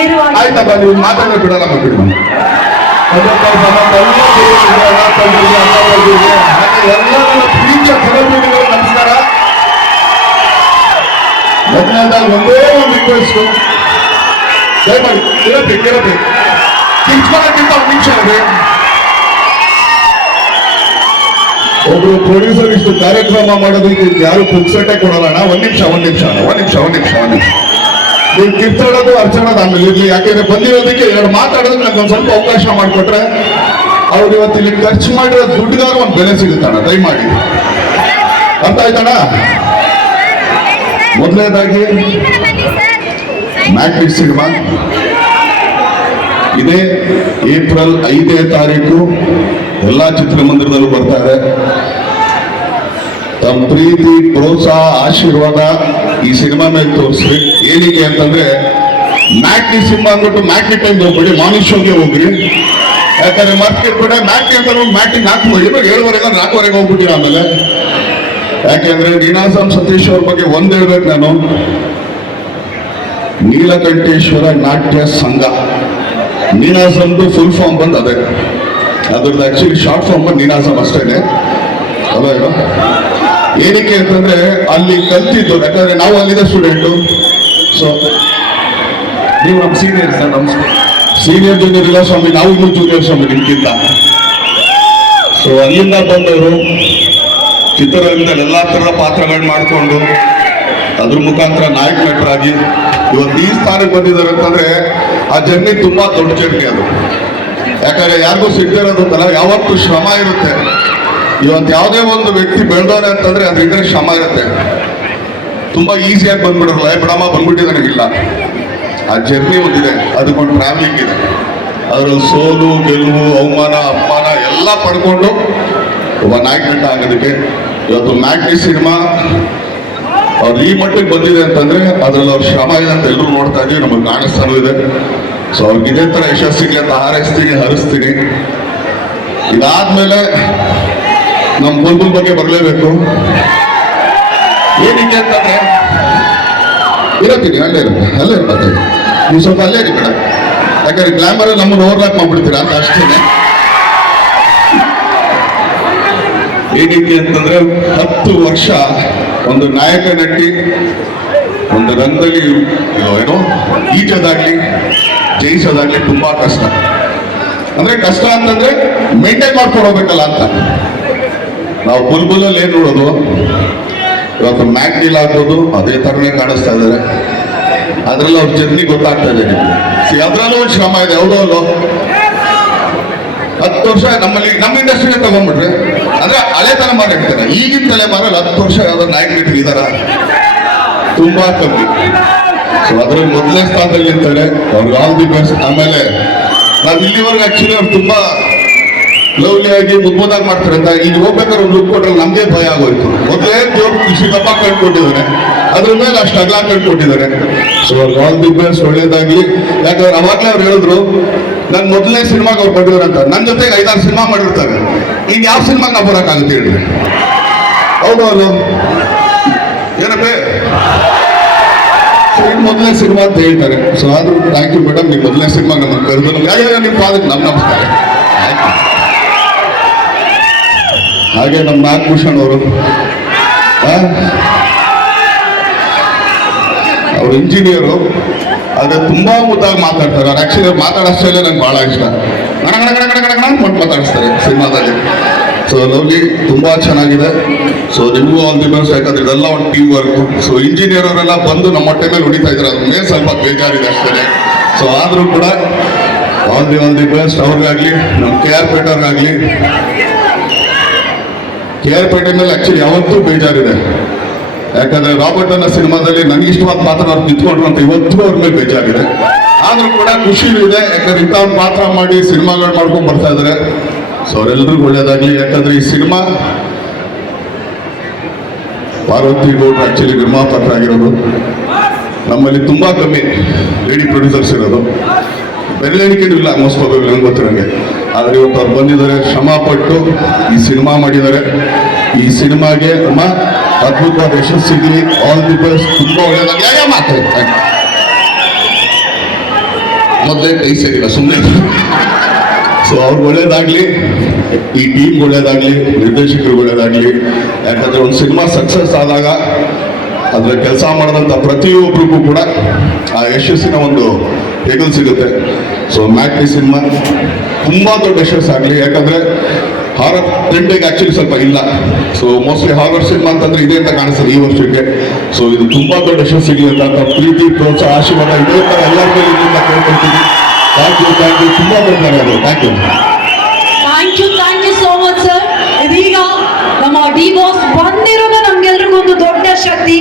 ನೇರವಾಗಿ ಆಯ್ತಪ್ಪ, ನೀವು ಮಾತಾಡೋ ಬಿಡಲ್ಲಮ್ಮ, ಬಿಡಿ ನಮಸ್ಕಾರ. ಮೊದಲನೇದಾಗಿ ಒಂದೇ ಒಂದು ರಿಕ್ವೆಸ್ಟ್, ದಯಮಾಡಿ ಕೇಳಬೇಕು ಕಿಂಚ್ಕೊಳ್ಳೋಕ್ಕಿಂತ ಒಂದು ನಿಮಿಷ ಇದೆ. ಒಬ್ರು ಪ್ರೊಡ್ಯೂಸರ್ ಇಷ್ಟು ಕಾರ್ಯಕ್ರಮ ಮಾಡೋದಕ್ಕೆ ಯಾರು ಪುಕ್ಸಟ್ಟೆ ಕೊಡೋಣ. ಒಂದ್ ನಿಮಿಷ ನೀವು ಕಿರ್ಚಾಡೋದು ಅರ್ಚಾಡೋದು ಆಮೇಲೆ ಇರ್ಲಿ. ಯಾಕೆಂದ್ರೆ ಬಂದಿರೋದಕ್ಕೆ ಎರಡು ಮಾತಾಡೋದಕ್ಕೆ ನಂಗೆ ಒಂದ್ ಸ್ವಲ್ಪ ಅವಕಾಶ ಮಾಡಿಕೊಟ್ರೆ ಅವ್ರು ಇವತ್ತು ಇಲ್ಲಿ ಖರ್ಚು ಮಾಡಿರೋ ದುಡ್ಡುಗಾರ ಒಂದು ಬೆಲೆ ಸಿಗುತ್ತಣ್ಣ. ದಯಮಾಡಿ ಅರ್ಥ ಆಯ್ತಣ್ಣ. ಮೊದಲನೇದಾಗಿ ಮ್ಯಾಟ್ರಿಕ್ಸ್ ಸಿನಿಮಾ ಇದೇ ಏಪ್ರಿಲ್ 5ನೇ ತಾರೀಕು ಎಲ್ಲಾ ಚಿತ್ರಮಂದಿರದಲ್ಲೂ ಬರ್ತಾರೆ. ತಮ್ಮ ಪ್ರೀತಿ, ಪ್ರೋತ್ಸಾಹ, ಆಶೀರ್ವಾದ ಈ ಸಿನಿಮಾ ಮೇಲೆ ತೋರಿಸ್ರಿ. ಏನಕ್ಕೆ ಅಂತಂದ್ರೆ ಮ್ಯಾಟ್ನಿ ಸಿನಿಮಾ ಅಂದ್ಬಿಟ್ಟು ಮ್ಯಾಟ್ನಿ ಟೈಮ್ ಹೋಗ್ಬೇಡಿ, ಮಾರ್ನಿಂಗ್ ಶೋಗೆ ಹೋಗ್ರಿ. ಯಾಕಂದ್ರೆ ಮಾರ್ಕೆಟ್ ಮ್ಯಾಟ್ನಿ ಅಂತ ಮ್ಯಾಟ್ನಿ 4:30 ಹೋಗ್ಬಿಟ್ಟಿರ. ಆಮೇಲೆ ಯಾಕೆಂದ್ರೆ ನೀನಾಸಂ ಸತೀಶ್ ಅವ್ರ ಬಗ್ಗೆ ಒಂದ್ ಹೇಳ್ಬೇಕು ನಾನು. ನೀಲಕಂಠೇಶ್ವರ ನಾಟ್ಯ ಸಂಘ, ನೀನಾಸಂದು ಫುಲ್ ಫಾರ್ಮ್ ಬಂದು ಅದೇ, ಅದ್ರದ್ದು ಆಕ್ಚುಲಿ ಶಾರ್ಟ್ ಫಾರ್ಮ್ ಬಂದು ನೀನಾಸಂ ಅಷ್ಟೇನೆ. ಅಲ್ವಾ? ಏನಕ್ಕೆ ಅಂತಂದ್ರೆ ಅಲ್ಲಿ ಕಲ್ತಿದ್ದು, ಯಾಕಂದ್ರೆ ನಾವು ಅಲ್ಲಿದ್ದ ಸ್ಟೂಡೆಂಟು. ಸೊ ನೀವು ನಮ್ಮ ಸೀನಿಯರ್ ಸರ್, ನಮಸ್ಕಾರ. ಸೀನಿಯರ್ ಜೂನಿಯರ್ ಇಲ್ಲ ಸ್ವಾಮಿ, ನಾವು ಇನ್ನೂ ಜೂನಿಯರ್ ಸ್ವಾಮಿ ನಿಮ್ಗಿಂತ. ಸೊ ಅಲ್ಲಿಂದ ಬಂದವರು ಚಿತ್ರರಂಗದಲ್ಲಿ ಎಲ್ಲಾ ತರದ ಪಾತ್ರಗಳು ಮಾಡಿಕೊಂಡು ಅದ್ರ ಮುಖಾಂತರ ನಾಯಕ ನಟರಾಗಿ ಇವತ್ತು ಈ ಸ್ಥಾನಕ್ಕೆ ಬಂದಿದ್ದಾರೆ ಅಂತಂದ್ರೆ ಆ ಜರ್ನಿ ತುಂಬಾ ದೊಡ್ಡ ಜರ್ನಿ ಅದು. ಯಾಕಂದ್ರೆ ಯಾರಿಗೂ ಸಿಗ್ತಿರೋದಂತಲ್ಲ, ಯಾವತ್ತೂ ಶ್ರಮ ಇರುತ್ತೆ. ಇವತ್ತು ಯಾವುದೇ ಒಂದು ವ್ಯಕ್ತಿ ಬೆಳೆದವನೆ ಅಂತಂದ್ರೆ ಅದ್ರಿಂದ ಶ್ರಮ ಇರುತ್ತೆ. ತುಂಬಾ ಈಸಿಯಾಗಿ ಬಂದ್ಬಿಡಲ್ಲ, ಬಿಡಮ್ಮ ಬಂದ್ಬಿಟ್ಟಿದ್ದಾನೆ, ಇಲ್ಲ. ಆ ಜರ್ನಿ ಒಂದಿದೆ, ಅದಕ್ಕೊಂದು ಟ್ರಾವೆಲಿಂಗ್ ಇದೆ. ಅದ್ರಲ್ಲಿ ಸೋಲು, ಗೆಲುವು, ಅವಮಾನ, ಅಪಮಾನ ಎಲ್ಲ ಪಡ್ಕೊಂಡು ಒಬ್ಬ ನಾಯಕ ನಟ ಆಗೋದಕ್ಕೆ ಇವತ್ತು ಮ್ಯಾಟ್ನಿ ಸಿನಿಮಾ ಅವ್ರು ಈ ಮಟ್ಟಿಗೆ ಬಂದಿದೆ ಅಂತಂದ್ರೆ ಅದ್ರಲ್ಲಿ ಅವ್ರ ಶ್ರಮ ಇದೆ ಅಂತ ಎಲ್ಲರೂ ನೋಡ್ತಾ ಇದೀವಿ, ನಮಗೆ ಕಾಣಿಸ್ತಾನೂ ಇದೆ. ಸೊ ಅವ್ರಿಗೆ ಇದೇ ತರ ಯಶಸ್ಸಿಗೆ ಅಂತ ಹಾರೈಸ್ತೀನಿ, ಹರಿಸ್ತೀನಿ. ಇದಾದ್ಮೇಲೆ ನಮ್ಮ ಬುಲ್ಬುಲ್ ಬಗ್ಗೆ ಬರಲೇಬೇಕು. ಏನಕ್ಕೆ ಅಂತಂದ್ರೆ ಇರತ್ತೀನಿ, ಅಲ್ಲೇ ಇರ್ತಾರೆ ನೀವು, ಸ್ವಲ್ಪ ಅಲ್ಲೇ ಇರಿ ಕಡೆ. ಯಾಕಂದ್ರೆ ಗ್ಲಾಮರ್ ನಮ್ಮನ್ನು ಓವರ್ಲಾಕ್ ಮಾಡ್ಬಿಡ್ತೀರಾ ಅಂತ ಅಷ್ಟೇನೆ. ಏನಕ್ಕೆ ಅಂತಂದ್ರೆ 10 ವರ್ಷ ಒಂದು ನಾಯಕ ನಟಿ ಒಂದು ರಂಗದಲ್ಲಿ ಏನೋ ಈಜೋದಾಗ್ಲಿ ಜಯಿಸೋದಾಗ್ಲಿ ತುಂಬಾ ಕಷ್ಟ. ಅಂದ್ರೆ ಕಷ್ಟ ಅಂತಂದ್ರೆ ಮೇಂಟೈನ್ ಮಾಡ್ಕೊಂಡು ಹೋಗ್ಬೇಕಲ್ಲ ಅಂತ. ನಾವು ಬುಲ್ಬುಲಲ್ಲಿ ಏನ್ ನೋಡೋದು, ಇವತ್ತು ಮ್ಯಾಗ್ನಿಲ್ ಆಗ್ಬೋದು ಅದೇ ತರನೇ ಕಾಣಿಸ್ತಾ ಇದ್ದಾರೆ. ಅದ್ರಲ್ಲಿ ಅವ್ರ ಜರ್ನಿ ಗೊತ್ತಾಗ್ತಾ ಇದೆ ನಿಮ್ಗೆ. ಅದ್ರಲ್ಲೂ ಒಂದು ಶ್ರಮ ಇದೆ. ಯಾವುದೋ 10 ವರ್ಷ ನಮ್ಮಲ್ಲಿ ನಮ್ಮ ಇಂಡಸ್ಟ್ರಿನೇ ತಗೊಂಡ್ಬಿಟ್ರೆ ಅಂದ್ರೆ ಹಳೆ ತಲೆಮಾರ ಇರ್ತಾರೆ. ಈಗಿನ ತಲೆಮಾರಲ್ಲಿ 10 ವರ್ಷ ಯಾವ್ದಾದ್ರು ನಾಯಕ ನಟರಿದಾರ? ತುಂಬಾ ಕಮ್ಮಿ. ಸೊ ಅದ್ರಲ್ಲಿ ಮೊದಲನೇ ಸ್ಥಾನದಲ್ಲಿ ಇರ್ತಾರೆ. ಅವ್ರಿಗೆ ಆಲ್ ದಿ ಬೆಸ್ಟ್. ಆಮೇಲೆ ನಾವು ಇಲ್ಲಿವರೆಗೂ ಆಕ್ಚುಲಿ ಅವ್ರು ತುಂಬಾ ಲವ್ಲಿ ಆಗಿ ಮುದ್ದಾಗಿ ಮಾಡ್ತಾರೆ ಅಂತ ಈಗ ಹೋಗ್ಬೇಕಾದ್ರೆ ಒಂದು ಲುಕ್ ಕೊಟ್ರೆ ನಮ್ಗೆ ಭಯ ಆಗೋಯ್ತು. ಮೊದಲೇ ಜೋರ್ ಇಷ್ಟು ದಪ್ಪ ಕಂಡುಕೊಟ್ಟಿದ್ದಾರೆ, ಅದ್ರ ಮೇಲೆ ಅಷ್ಟು ಅಗಲ ಕಂಡುಕೊಟ್ಟಿದ್ದಾರೆ. ಸೊ ಅವ್ರಿಗೆ ಆಲ್ ದಿ ಬೆಸ್ಟ್, ಒಳ್ಳೇದಾಗ್ಲಿ. ಯಾಕಂದ್ರೆ ಅವಾಗಲೇ ಅವ್ರು ಹೇಳಿದ್ರು ನನ್ ಮೊದಲನೇ ಸಿನಿಮಾಗೆ ಅವ್ರು ಬಂದಿದ್ದಾರೆ ಅಂತ. ನನ್ನ ಜೊತೆಗೆ 5-6 ಸಿನಿಮಾ ಮಾಡಿರ್ತಾರೆ. ಈಗ ಯಾವ ಸಿನಿಮಾಗೆ ನಾವು ಬರೋಕ್ಕಾಗುತ್ತೆ ಹೇಳ್ರಿ? ಹೌದು ಅಲ್ಲ ಏನಪ್ಪೇ? ಮೊದಲನೇ ಸಿನಿಮಾ ಅಂತ ಹೇಳ್ತಾರೆ. ಸೊ ಆದ್ರೂ ಥ್ಯಾಂಕ್ ಯು ಮೇಡಮ್, ನೀವು ಮೊದಲನೇ ಸಿನಿಮಾ ನಮ್ಮನ್ನು ಕರೆದು ನಿಮ್ಮ ಪಾದಕ್ಕೆ ನಮ್ಮ ನಮಸ್ಕಾರ. ಹಾಗೆ ನಮ್ಮ ನಾಗಭೂಷಣ್ ಅವರು, ಅವ್ರು ಇಂಜಿನಿಯರು, ಆದ್ರೆ ತುಂಬಾ ಮುದ್ದಾಗಿ ಮಾತಾಡ್ತಾರೆ. ಅವ್ರು ಆಕ್ಚುಲಿ ಅವ್ರು ಮಾತಾಡೋ ಸ್ಟೈಲ್ ನಂಗೆ ಬಹಳ ಇಷ್ಟ. ಗಣ ಮಾತಾಡಿಸ್ತಾರೆ ಸಿನಿಮಾದಲ್ಲಿ. ಸೊ ಲವ್ಲಿ, ತುಂಬಾ ಚೆನ್ನಾಗಿದೆ. ಸೊ ನಿಮಗೂ ಆಲ್ ದಿ ಬೆಸ್ಟ್. ಯಾಕಂದ್ರೆ ಇದೆಲ್ಲ ಒಂದು ಟೀಮ್ ವರ್ಕ್. ಸೊ ಇಂಜಿನಿಯರ್ ಅವರೆಲ್ಲ ಬಂದು ನಮ್ಮ ಹೊಟ್ಟೆ ಮೇಲೆ ಹೊಡಿತಾ ಇದ್ದಾರೆ, ಅದ್ರ ಮೇಲೆ ಸ್ವಲ್ಪ ಬೇಜಾರಿದೆ ಅಷ್ಟೇ. ಸೊ ಆದ್ರೂ ಕೂಡ ಆಲ್ ದಿ ಬೆಸ್ಟ್ ಅವ್ರಿಗಾಗ್ಲಿ, ನಮ್ಮ KR ಪೇಟೆ ಅವ್ರಿಗಾಗ್ಲಿ. KR ಪೇಟೆ ಮೇಲೆ ಆಕ್ಚುಲಿ ಯಾವತ್ತೂ ಬೇಜಾರಿದೆ. ಯಾಕಂದ್ರೆ ರಾಬರ್ಟ್ ಅನ್ನೋ ಸಿನಿಮಾದಲ್ಲಿ ನನಗೆ ಇಷ್ಟವಾದ ಪಾತ್ರ ಅವ್ರು ನಿಂತ್ಕೊಂಡ್ರು ಅಂತ ಇವತ್ತು ಅವ್ರ ಮೇಲೆ ಬೇಜಾರಿದೆ. ಆದ್ರೂ ಕೂಡ ಖುಷಿ ಇದೆ, ಯಾಕಂದ್ರೆ ಇಂಥ ಒಂದು ಪಾತ್ರ ಮಾಡಿ ಸಿನಿಮಾಗಳು ಮಾಡ್ಕೊಂಡು ಬರ್ತಾ ಇದಾರೆ. ಸೊ ಅವರೆಲ್ಲರಿಗೂ ಒಳ್ಳೇದಾಗ್ಲಿ. ಯಾಕಂದ್ರೆ ಈ ಸಿನಿಮಾ ಪಾರ್ವತಿ ಗೌಡ್ರು ಆಕ್ಚುಲಿ ನಿರ್ಮಾಪಕರು ಆಗಿರೋದು. ನಮ್ಮಲ್ಲಿ ತುಂಬಾ ಕಮ್ಮಿ ಲೇಡಿ ಪ್ರೊಡ್ಯೂಸರ್ಸ್ ಇರೋದು, ಬೆರಳೆಣಿಕೆನೂ ಇಲ್ಲ ಮೋಸ್ಟ್ ಪ್ರಾಬಬ್ಲಿ ನಂಗೆ ಗೊತ್ತಿರಂಗೆ. ಆದ್ರೆ ಇವತ್ತು ಅವ್ರು ಬಂದಿದ್ದಾರೆ, ಶ್ರಮ ಪಟ್ಟು ಈ ಸಿನಿಮಾ ಮಾಡಿದ್ದಾರೆ. ಈ ಸಿನಿಮಾಗೆ ನಮ್ಮ ಅದ್ಭುತವಾದ ಯಶಸ್ಸು ಸಿಗಲಿ. All the best. ತುಂಬಾ ಒಳ್ಳೆಯದಾಗಿ ಮಾತಾಡ್ತಾರೆ. ಮೊದಲೇ ಕೈ ಸೇರಿಲ್ಲ ಸುಮ್ಮನೆ. ಸೊ ಅವ್ರಿಗೆ ಒಳ್ಳೇದಾಗ್ಲಿ, ಈ ಟೀಮ್ ಒಳ್ಳೇದಾಗ್ಲಿ, ನಿರ್ದೇಶಕರಿಗೆ ಒಳ್ಳೇದಾಗ್ಲಿ. ಯಾಕಂದ್ರೆ ಒಂದು ಸಿನಿಮಾ ಸಕ್ಸಸ್ ಆದಾಗ ಅದ್ರ ಕೆಲಸ ಮಾಡಿದಂಥ ಪ್ರತಿಯೊಬ್ಬರಿಗೂ ಕೂಡ ಆ ಯಶಸ್ಸಿನ ಒಂದು ಹೆಗಲು ಸಿಗುತ್ತೆ. ಸೊ ಮ್ಯಾಟ್ನಿ ಸಿನಿಮಾ ತುಂಬಾ ದೊಡ್ಡ ಯಶಸ್ಸಾಗಲಿ. ಯಾಕಂದ್ರೆ ಹಾರರ್ ಟ್ರೆಂಡಿಗೆ ಆಕ್ಚುಲಿ ಸ್ವಲ್ಪ ಇಲ್ಲ. ಸೊ ಮೋಸ್ಟ್ಲಿ ಹಾರರ್ ಸಿನಿಮಾ ಅಂತಂದ್ರೆ ಇದೆ ಅಂತ ಕಾಣಿಸ್ತದೆ ಈ ವರ್ಷಕ್ಕೆ. ಸೊ ಇದು ತುಂಬಾ ದೊಡ್ಡ ಯಶಸ್ಸು ಸಿಗಲಿ ಅಂತ ಪ್ರೀತಿ, ಪ್ರೋತ್ಸಾಹ, ಆಶೀರ್ವಾದ ಇದೇ ತರ ಎಲ್ಲರ ಮೇಲೆ ಇದರಿಂದ ಕೇಳ್ಕೊಳ್ತೀನಿ. ಥ್ಯಾಂಕ್ ಯು ತುಂಬಾ ದೊಡ್ಡ thank you. Thank you so much sir. ಇದೀಗ ನಮ್ಮ ಡಿ ಬಾಸ್ ಬಂದಿರೋದು ನಮ್ಗೆಲ್ರಿಗೂ ಒಂದು ದೊಡ್ಡ ಶಕ್ತಿ.